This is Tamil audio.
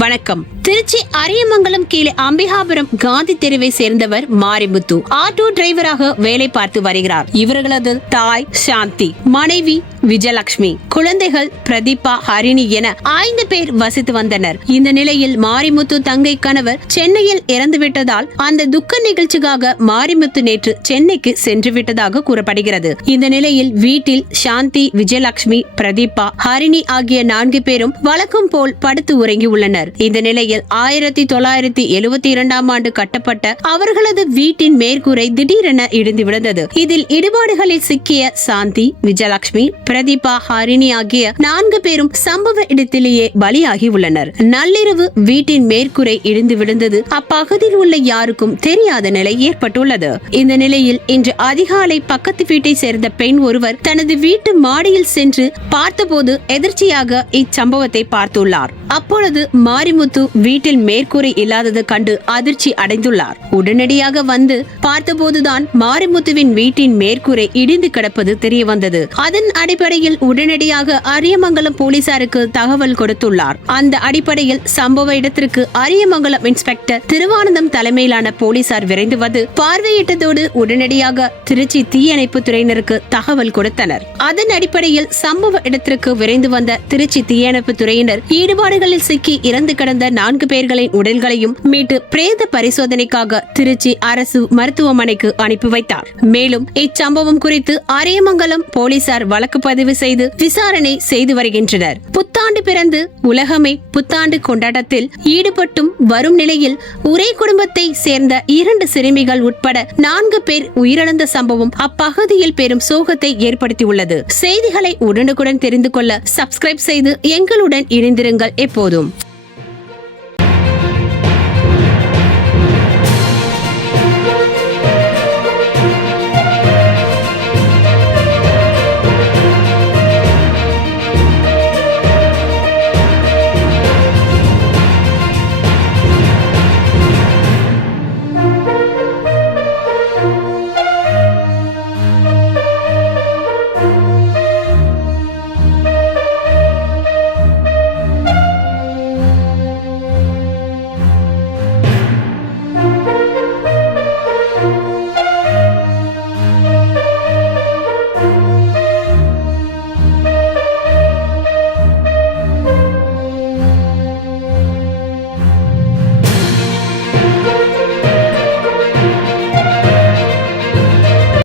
வணக்கம். திருச்சி அரியமங்கலம் கீழே அம்பிகாபுரம் காந்தி தெருவை சேர்ந்தவர் மாரிமுத்து ஆட்டோ டிரைவராக வேலை பார்த்து வருகிறார். இவர்களது தாய் சாந்தி, மனைவி விஜயலட்சுமி, குழந்தைகள் பிரதீபா, ஹரிணி என 5 பேர் வசித்து வந்தனர். இந்த நிலையில் மாரிமுத்து தங்கை கணவர் சென்னையில் இறந்துவிட்டதால் அந்த துக்க நிகழ்ச்சிக்காக மாரிமுத்து நேற்று சென்னைக்கு சென்று விட்டதாக கூறப்படுகிறது. இந்த நிலையில் வீட்டில் சாந்தி, விஜயலட்சுமி, பிரதீபா, ஹரிணி ஆகிய 4 பேரும் வழக்கம் போல் படுத்து உறங்கி உள்ளனர். இந்த நிலையில் 1972ஆம் ஆண்டு கட்டப்பட்ட அவர்களது வீட்டின் மேற்கூரை திடீரென இடிந்து விழுந்தது. இதில் இடிபாடுகளில் சிக்கிய சாந்தி, விஜயலட்சுமி, பிரதீபா, ஹரிணி ஆகிய 4 பேரும் சம்பவ இடத்திலேயே பலியாகி உள்ளனர். நள்ளிரவு வீட்டின் மேற்கூரை இடிந்து விழுந்தது அப்பகுதியில் உள்ள யாருக்கும் தெரியாத நிலை ஏற்பட்டுள்ளது. இந்த நிலையில் இன்று அதிகாலை பக்கத்து வீட்டை சேர்ந்த பெண் ஒருவர் தனது வீட்டு மாடியில் சென்று பார்த்தபோது எதிர்ச்சியாக இச்சம்பவத்தை பார்த்துள்ளார். அப்பொழுது மாரிமுத்து வீட்டில் மேற்கூரை இல்லாதது கண்டு அதிர்ச்சி அடைந்துள்ளார். உடனடியாக வந்து பார்த்தபோதுதான் மாரிமுத்துவின் வீட்டின் மேற்கூரை இடிந்து கிடப்பது தெரிய வந்தது. அதன் அடிப்படையில் உடனடியாக அரியமங்கலம் போலீசாருக்கு தகவல் கொடுத்துள்ளார். அந்த அடிப்படையில் சம்பவ இடத்திற்கு அரியமங்கலம் இன்ஸ்பெக்டர் திருவானந்தம் தலைமையிலான போலீசார் விரைந்து வந்து பார்வையிட்டதோடு உடனடியாக திருச்சி தீயணைப்பு துறையினருக்கு தகவல் கொடுத்தனர். அதன் அடிப்படையில் சம்பவ இடத்திற்கு விரைந்து வந்த திருச்சி தீயணைப்பு துறையினர் ஈடுபாடுகளில் சிக்கி இறந்து கிடந்த 4 பேர்களின் உடல்களையும் மீட்டு பிரேத பரிசோதனைக்காக திருச்சி அரசு மருத்துவமனைக்கு அனுப்பி வைத்தார். மேலும் இச்சம்பவம் குறித்து அரியமங்கலம் போலீசார் வழக்கு பதிவு செய்து விசாரணை செய்து வருகின்றனர். புத்தாண்டு பிறந்து உலகமே புத்தாண்டு கொண்டாட்டத்தில் ஈடுபட்டும் வரும் நிலையில் ஒரே குடும்பத்தை சேர்ந்த 2 சிறுமிகள் உட்பட 4 பேர் உயிரிழந்த சம்பவம் அப்பகுதியில் பெரும் சோகத்தை ஏற்படுத்தியுள்ளது. செய்திகளை உடனுக்குடன் தெரிந்து கொள்ள சப்ஸ்கிரைப் செய்து எங்களுடன் இணைந்திருங்கள் எப்போதும்.